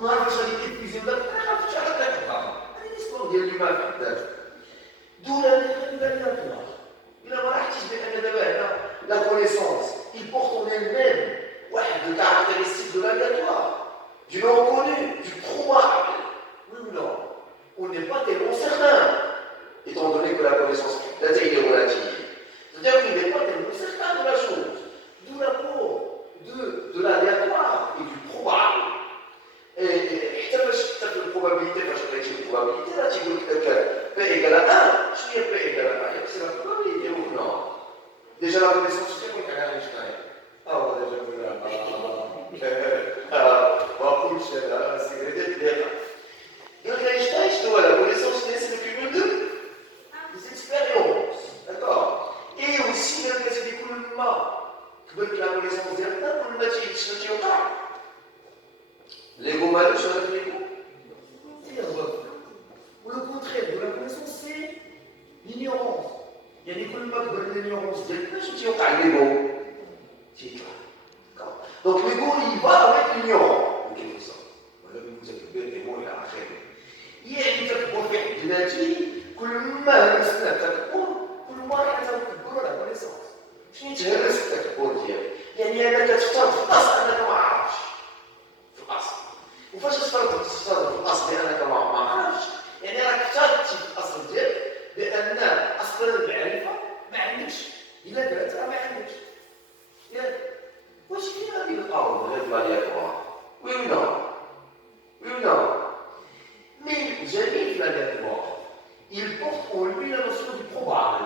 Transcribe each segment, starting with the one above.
نهار فاش غادي كيفيزيو داك الطريقه فاش غادي تحطها هذه ليسبور ديال اليوم في حد ذاته دولة aléatoire. Il a voilà qui se la connaissance, il porte en elle-même des caractéristiques de l'aléatoire, du non connu, du probable. Oui ou non? On n'est pas tellement certain, étant donné que la connaissance, la théorie est relative. C'est-à-dire qu'il n'est pas tellement certain de la chose. D'où l'apport de l'aléatoire et du probable. Et la probabilité, parce que la probabilité, là, tu dis que P égale à 1, je dis P égale à 1, c'est la probabilité ou non? Déjà la connaissance, c'est quoi qu'elle a Einstein? Ah, on a déjà vu là. C'est le délire. Donc Einstein, je dois la connaissance, c'est le cumul des expériences. D'accord? Et aussi, c'est des coulements. Que la connaissance directe, pour le métier, c'est le théorie. L'ego malus sur notre ego. Ou le contraire de la connaissance, c'est l'ignorance. Il y a des coulements de l'ignorance directe, mais je tiens à l'ego. Donc l'ego, il va avec l'ignorant, en quelque sorte. Voilà, vous avez bien des mots, il a fait. Il y a une tête pour faire de la vie, que le mal, c'est la tête pour, que le mal, c'est pour la connaissance. Je ne sais pas ce que c'est pour dire. Il y a une tête pour faire de la marche. وفاش تفرض تستخدم في الاصل بانك ما عرفتش يعني راك اخترتي في الاصل ديالك بان اصلا المعرفه ما عندكش الا درتها ما عندكش ياك واش كاين هذه القول غير l'aléatoire وي ou non mais جميل في l'aléatoire il porte en lui la notion du probable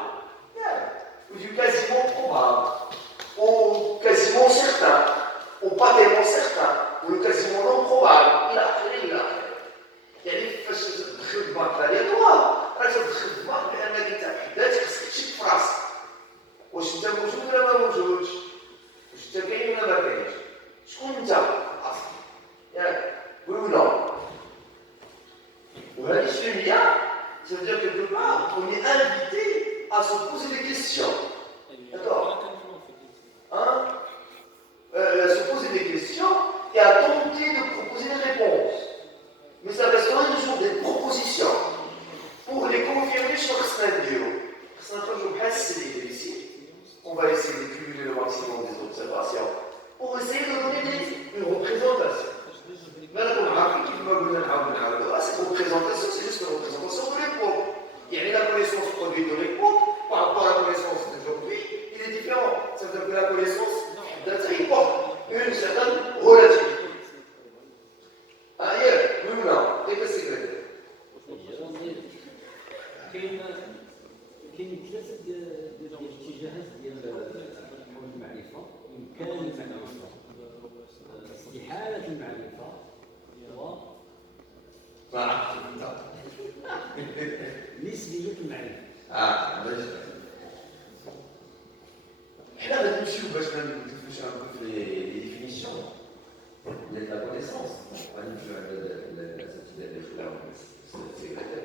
ou du quasiment probable ou quasiment certain ou pas tellement certain ou le quasiment non probable il a fait يعني فاش تدخل دماغك في l'aléatoire راك تدخل دماغك بانك انت بحداتك خصك تشك في راسك واش انت موجود ولا ما موجودش واش انت كاين ولا ما كاينش شكون انت في الاصل ياك وي ولا وهذه الشيء ça veut dire quelque part on est invité à se poser des questions d'accord à se poser des questions et à tenter de proposer des réponses. Mais ça restera toujours des propositions pour les confirmer sur Xnadio. On va essayer de cumuler le maximum des observations pour essayer de donner une représentation. Cette représentation, c'est juste une représentation de l'époque. Il y a la connaissance produite de l'époque par rapport à la connaissance d'aujourd'hui, il est différent. Ça veut dire que la connaissance il porte une certaine relativité. Ailleurs, oui ou non? Qu'est-ce que c'est que كاين ثلاثه الاتجاهات ديال المعرفه امكان المعرفه استحاله المعرفه ما عرفتش نسبيه المعرفه باش حنا غادي نمشيو باش نمشيو في لي ديفينيسيون ديال لا كونيسونس غادي نمشيو على الاساتذه اللي خلاهم السيكريتير.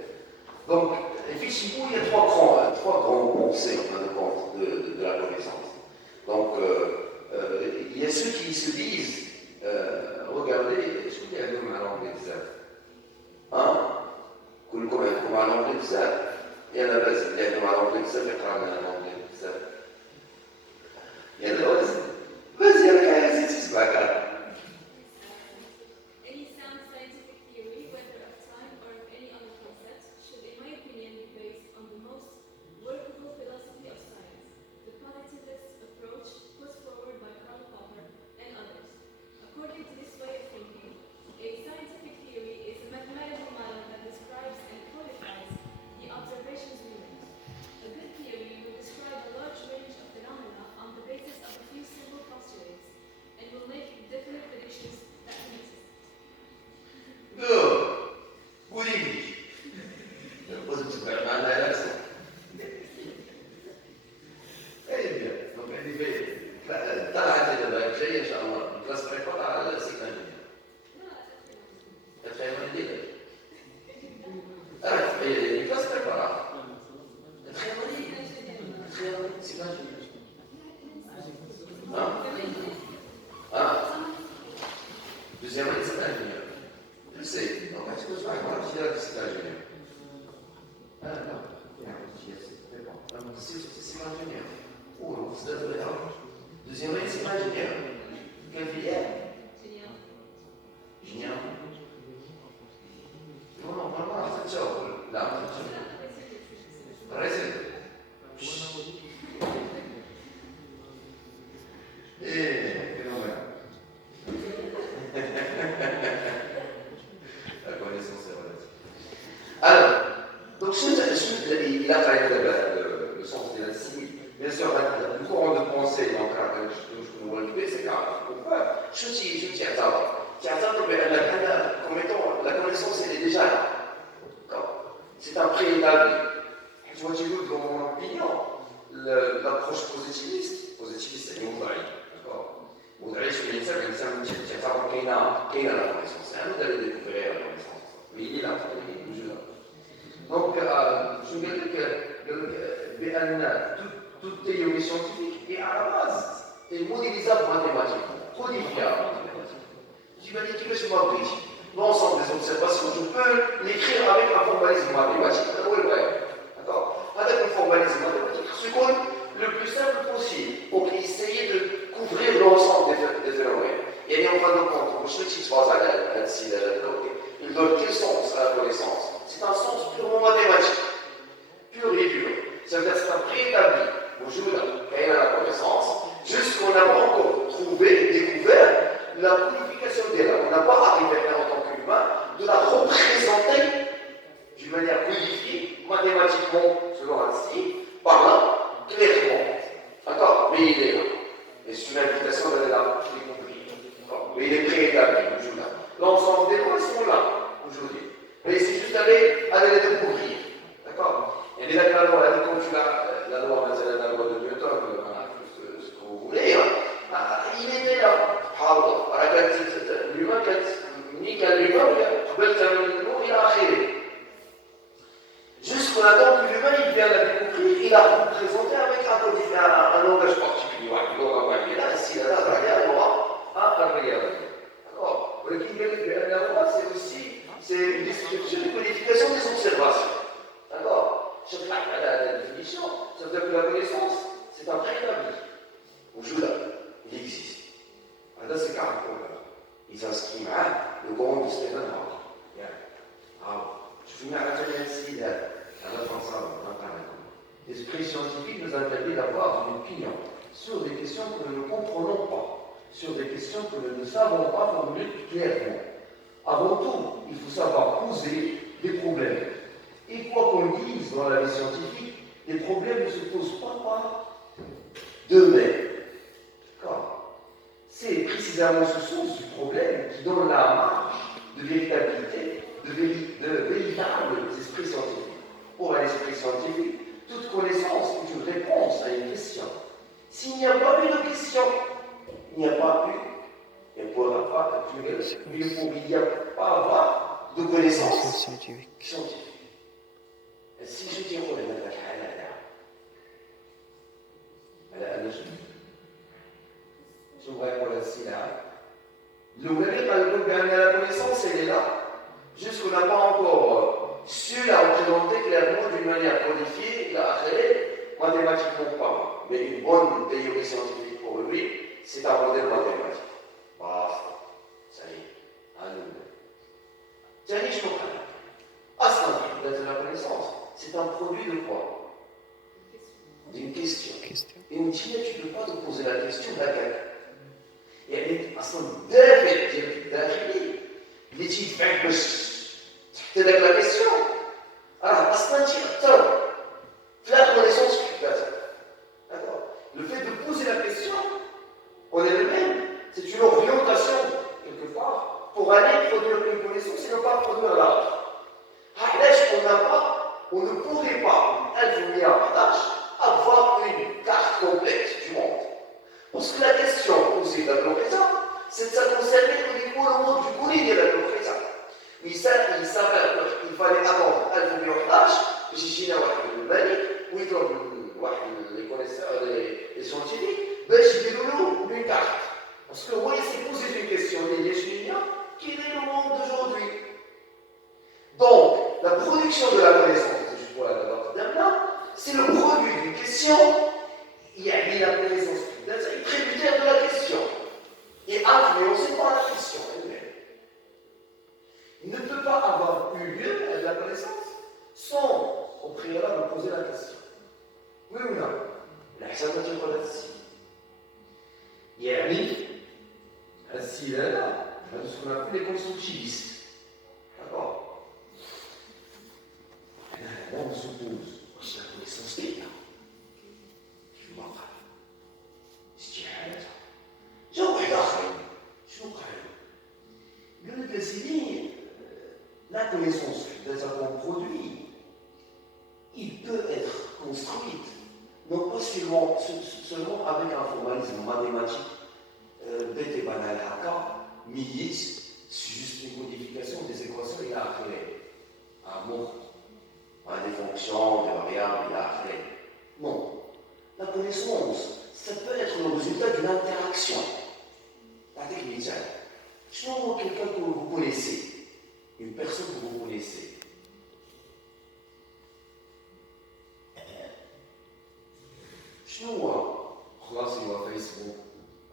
Donc, effectivement, il y a trois grands pensées de la connaissance. Donc, il y a ceux qui se disent, regardez, est-ce qu'il y a un homme à l'anglais de ça? Hein? كلكم عندكم على l'anglais de ça? Il y en a base, il y a un homme à l'anglais de ça, il y a un l'anglais de ça. Il y en a base. Vas-y, avec un exercice bacal. C'est ingénieur. Oh, non, c'est vrai. Deuxième année, c'est ingénieur. Quelle filière? Ingénieur. Non, non, vraiment, c'est ça. Là, c'est ça. Reste. La connaissance est relative. Alors, donc, il a travaillé le sens de la cible. Bien sûr, le courant de pensée dans le cadre de ce que nous voulons c'est pourquoi je suis à ça. Comme étant, la connaissance, elle est déjà là. C'est un préétabli. Je vois dans mon opinion, l'approche positiviste, c'est une vraie. D'accord. وتعيش في الانسان تعتبر كاينه لا كونيسونس يعني ولا اللي ديكوفري لا كونيسونس مي اللي لا موجوده دونك شنو قال لك بان toute théorie scientifique est à la base est modélisable mathématiquement, codifiable mathématiquement. Tu vas dire que je m'abris. L'ensemble des observations, je peux l'écrire avec un formalisme mathématique. Oui, ouais. D'accord. Avec un formalisme mathématique, ce qu'on le plus simple possible pour essayer de couvrir l'ensemble des phénomènes. Et en fin de compte, je ne sais pas si il donne quel sens à la connaissance. C'est un sens purement mathématique, pur et dur. Ça veut dire que c'est un préétabli. Bonjour, il a la connaissance, jusqu'on n'a pas encore découvert la codification d'elle. On n'a pas arrivé en tant qu'humain de la représenter d'une manière codifiée, mathématiquement, selon ainsi, par là, clairement. D'accord. Mais il est là. Et c'est une invitation d'aller là, je l'ai compris. Mais il est préétabli, aujourd'hui. L'ensemble des lois sont là, aujourd'hui. Mais c'est juste aller les découvrir. D'accord. Et déjà que la loi, comme tu l'as, la loi de Newton, ce que vous voulez, il était là. L'humain, il a achevé. Jusqu'au temps que l'humain, il vient la découvrir, il a représenté avec un langage particulier. Il aura là, ici, là, il y aura un regard. D'accord. Le la loi, c'est aussi une description, une codification des observations. D'accord. Je ne pas la définition, ça veut dire que la connaissance, c'est un préétabli. Aujourd'hui, il existe. Là, c'est carrément problème. Il s'inscrit mal, le courant de Stephen Hawking. Je finis à la fin de à la France, l'esprit scientifique nous interdit d'avoir une opinion sur des questions que nous ne comprenons pas, sur des questions que nous ne savons pas formuler clairement. Avant tout, il faut savoir poser des problèmes. Et quoi qu'on dise dans la vie scientifique, les problèmes ne se posent pas par d'eux-mêmes. C'est précisément ce sens du problème qui donne la marge de véritabilité, de véritables esprits scientifiques. Pour un esprit scientifique, toute connaissance est une réponse à une question. S'il n'y a pas eu de question, il n'y a pas eu, il ne pourra pas avoir de connaissance scientifique. Si je dis je vois pour la syllabe. La connaissance, elle est là. Juste qu'on n'a pas encore su la représenter clairement d'une manière codifiée, la créée, mathématiquement pas. Mais une bonne théorie scientifique pour lui, c'est un modèle mathématique. Basta. Ça y est. À nous. Tiens, je me connais. La connaissance, c'est un produit de quoi? D'une question. Et une tu ne peux pas te poser la question de laquelle. يعني اصلا الدافع ديالك الداخلي اللي تيدفعك باش تحط داك لا كيسيون راه اصلا تيأثر في لا كونيسونس في حد ذاتها. D'accord. Le fait de poser la question en elle-même, c'est une orientation quelque part pour aller produire une connaissance et ne pas produire l'autre. On ne pourrait pas, avoir une carte complète du monde. Parce que la question posée dans le présent, c'est de ça concerner au niveau du monde du coulis de le présent. Mais ça, il s'avère qu'il fallait attendre 2011 باش يجينا واحد الملك ويطلب واحد les scientifiques باش يديروا له une carte. Parce que oui, c'est poser une question, quel est le monde d'aujourd'hui? Donc, la production de la connaissance, je vois la c'est le produit d'une question, il y a la connaissance tributaire de la question et influencé par la question elle-même. Il ne peut pas avoir eu lieu à la connaissance sans au préalable poser la question. Oui ou non? الحساب ما تيقول هذا السي يعني السي هذا ce qu'on appelle les constructivistes. D'accord? On suppose واش لا connaissance كاينه في الواقع استحالة. جاو واحد آخرين شنو قالوا؟ قالوا لك أسيدي la connaissance d'un certain produit, il peut être construite, non pas seulement avec un formalisme mathématique bête et banal, mais c'est juste une modification des équations et après un mot, des fonctions, des variables et après. Non. La connaissance, ça peut être le résultat d'une interaction. La technique, je vois quelqu'un que vous connaissez. Une personne que vous connaissez. شنو هو؟ خلاص هو فيسبوك.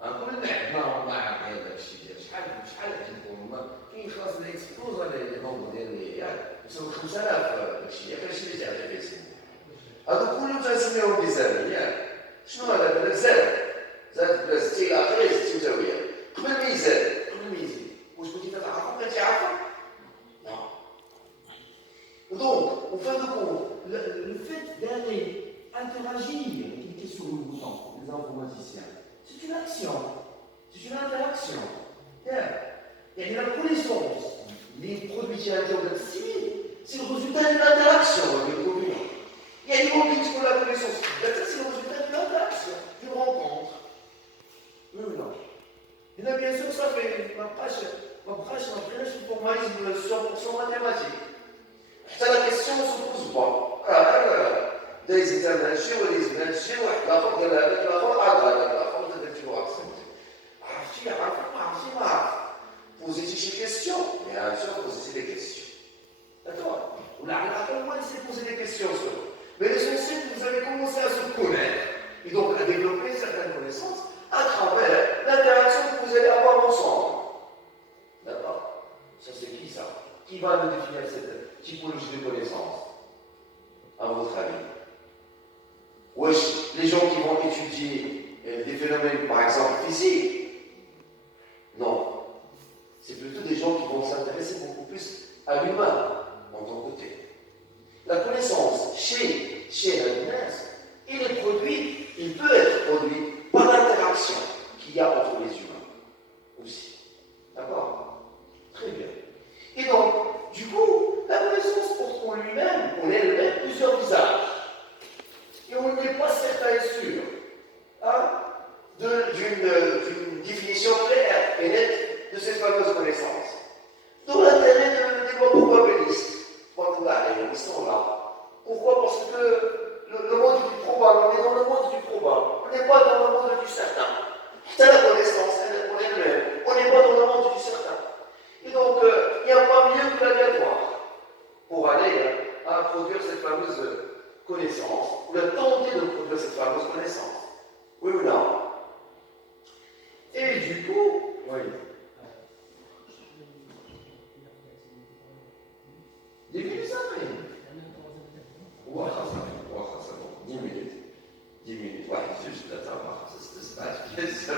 كلنا عندنا مع هذا الشيء ديال شحال عندكم كاين خلاص اللي اكسبلوز لي نومبر ديال ياك يساوي 5000 داكشي ياك هادشي اللي على فيسبوك. هادو كلهم تنسميوهم بزاف ياك. شنو هذا؟ زاد بلا 6 الى 13 تساويه. قبل ما يزاد واش كنتي كتعرفو كنتي عارفه؟ Donc, au fin de compte, le fait d'aller interagir avec une question ou une bouton, les informaticiens, c'est une action, c'est une interaction. Il y a la connaissance, les produits qui interagissent civil, c'est le résultat d'une interaction avec les produits. Il y a des mobiles pour la connaissance, c'est le résultat d'une interaction, d'une rencontre. Oui ou non? Et là, bien sûr, ça fait ma prêche sur le formalisme 100% mathématique. حتى لا كيسيون ما سوبوز با دايز انت ماشي ودايز ماشي واحد الاخر قال هذاك الاخر هذاك الاخر درتي له اكسنت عرفتي ما عرف بوزيتي شي كيسيون بيان سور بوزيتي دي كيسيون داكور ولا على الاقل moi il s'est posé des questions sur mais l'essentiel vous avez commencé à se connaître et donc à développer certaines connaissances à travers l'interaction que vous allez avoir ensemble. D'accord? Ça c'est qui ça? Qui va nous définir cette typologie de connaissances, à votre avis? Wesh, les gens qui vont étudier des phénomènes, par exemple, physiques? Non. C'est plutôt des gens qui vont s'intéresser beaucoup plus à l'humain, en tant que tel. La connaissance chez l'animal, il est produit, il peut être produit par l'interaction qu'il y a entre les humains aussi. D'accord? Très bien. Et donc, du coup, la connaissance porte en lui-même, en elle-même, plusieurs visages. Et on n'est pas certain et sûr d'une définition claire et nette de cette fameuse connaissance. D'où l'intérêt des lois probabilistes. Ils sont là. Pourquoi? Parce que le monde du probable, on est dans le monde du probable. On n'est pas dans le monde du certain. C'est la connaissance en elle-même. On n'est pas dans le monde du certain. Et donc, il n'y a pas mieux que l'aléatoire pour aller à produire cette fameuse connaissance, ou la tenter de produire cette fameuse connaissance. Oui ou non? Et du coup, oui. Des minutes après. Ouais, c'est bon. 10 minutes. 10 minutes. Ouais, juste là, ça va. C'est